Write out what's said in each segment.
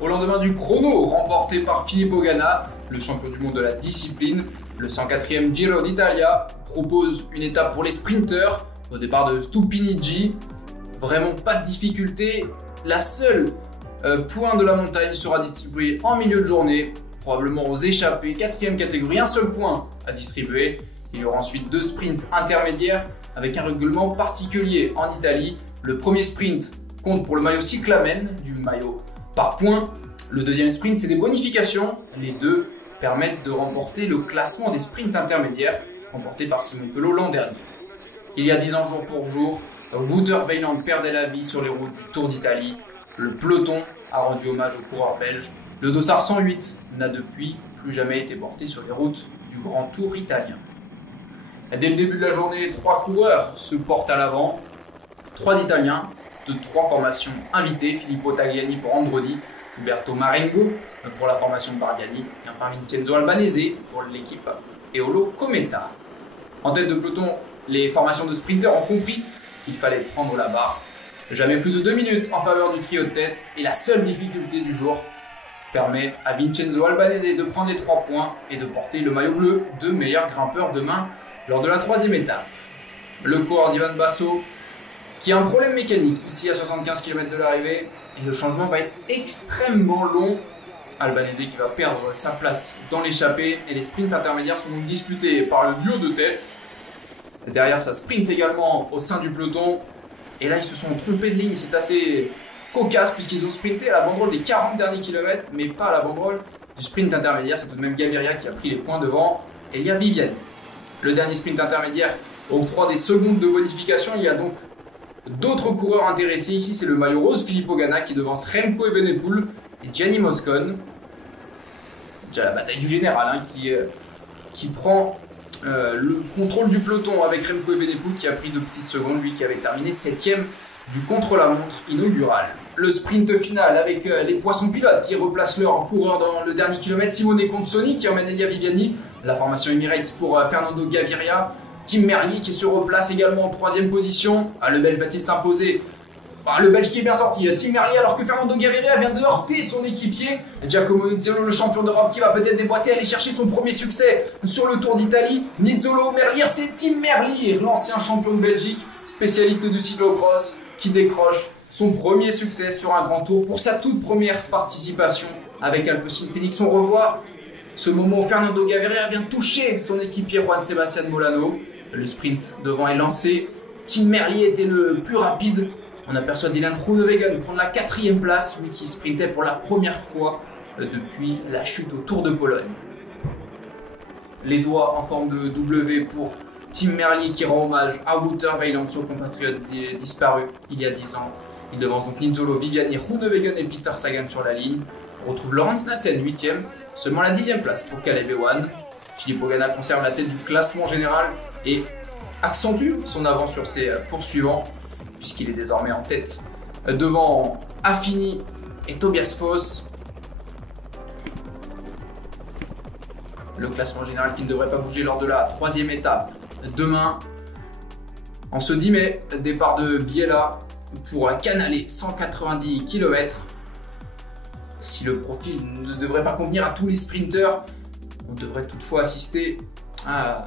Au lendemain du chrono remporté par Filippo Ganna, le champion du monde de la discipline, le 104e Giro d'Italia propose une étape pour les sprinters au départ de Stupinigi. Vraiment pas de difficulté. La seule point de la montagne sera distribué en milieu de journée, probablement aux échappées, 4e catégorie, un seul point à distribuer. Il y aura ensuite 2 sprints intermédiaires avec un règlement particulier en Italie. Le premier sprint compte pour le maillot cyclamen, du maillot par points. Le deuxième sprint, c'est des bonifications. Les deux permettent de remporter le classement des sprints intermédiaires, remporté par Simon Pelot l'an dernier. Il y a 10 ans jour pour jour, Wouter Weiland perdait la vie sur les routes du Tour d'Italie. Le peloton a rendu hommage au coureur belge. Le dossard 108 n'a depuis plus jamais été porté sur les routes du Grand Tour italien. Dès le début de la journée, 3 coureurs se portent à l'avant. 3 Italiens de 3 formations invitées. Filippo Tagliani pour Androni, Umberto Marengo pour la formation Bardiani et enfin Vincenzo Albanese pour l'équipe Eolo Cometa. En tête de peloton, les formations de sprinters ont compris qu'il fallait prendre la barre. Jamais plus de 2 minutes en faveur du trio de tête et la seule difficulté du jour permet à Vincenzo Albanese de prendre les 3 points et de porter le maillot bleu de meilleur grimpeur demain lors de la 3e étape. Le coureur d'Ivan Basso qui a un problème mécanique ici à 75 km de l'arrivée et le changement va être extrêmement long. Albanese qui va perdre sa place dans l'échappée et les sprints intermédiaires sont donc disputés par le duo de tête. Derrière ça sprint également au sein du peloton et là ils se sont trompés de ligne, c'est assez cocasse puisqu'ils ont sprinté à la banderole des 40 derniers kilomètres mais pas à la banderole du sprint intermédiaire. C'est tout de même Gaviria qui a pris les points devant Elia Viviani. Le dernier sprint intermédiaire octroie des secondes de bonification. Il y a donc d'autres coureurs intéressés. Ici, c'est le maillot rose Filippo Ganna qui devance Remco Evenepoel et Gianni Moscon. Déjà la bataille du général qui prend le contrôle du peloton avec Remco Evenepoel qui a pris 2 petites secondes, lui qui avait terminé 7e du contre-la-montre inaugural. Le sprint final avec les poissons pilotes qui replacent leur coureur dans le dernier kilomètre. Simone Consoni qui emmène Elia Viviani. La formation Emirates pour Fernando Gaviria. Tim Merlier qui se replace également en 3e position. Le Belge va-t-il s'imposer? Le Belge qui est bien sorti, Tim Merlier, alors que Fernando Gaviria vient de heurter son équipier. Giacomo Nizzolo, le champion d'Europe, qui va peut-être déboîter, aller chercher son premier succès sur le Tour d'Italie. Nizzolo, Merlier, c'est Tim Merlier, l'ancien champion de Belgique, spécialiste du cyclocross, qui décroche son premier succès sur un grand tour pour sa toute première participation avec Alpecin Phoenix. On revoit ce moment où Fernando Gaviria vient toucher son équipier Juan Sebastian Molano. Le sprint devant est lancé. Tim Merlier était le plus rapide. On aperçoit Dylan Groenewegen prendre la 4e place, lui qui sprintait pour la première fois depuis la chute au Tour de Pologne. Les doigts en forme de W pour Tim Merlier qui rend hommage à Wouter Weiland, son compatriote disparu il y a 10 ans. Il devance donc Nizzolo, Viviani, Groenewegen et Peter Sagan sur la ligne. On retrouve Laurens Nassen 8e, seulement la 10e place pour Caleb Ewan. Filippo Ganna conserve la tête du classement général et accentue son avance sur ses poursuivants puisqu'il est désormais en tête devant Affini et Tobias Foss. Le classement général qui ne devrait pas bouger lors de la 3e étape demain. En ce 10 mai, départ de Biella pour Canale, 190 km. Si le profil ne devrait pas convenir à tous les sprinteurs, on devrait toutefois assister à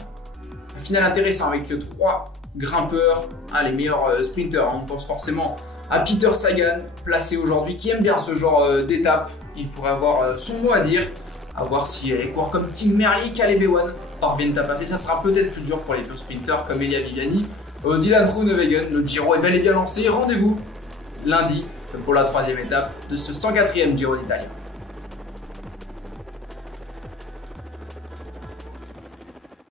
un final intéressant avec 3 grimpeurs, les meilleurs sprinteurs. On pense forcément à Peter Sagan, placé aujourd'hui, qui aime bien ce genre d'étape. Il pourrait avoir son mot à dire. À voir si les coureurs comme Tim Merlier, Caleb Ewan parviennent à passer. Ça sera peut-être plus dur pour les deux sprinteurs comme Elia Viviani. Dylan Groenewegen, le Giro est bel et bien lancé. Rendez-vous lundi pour la 3e étape de ce 104e Giro d'Italie.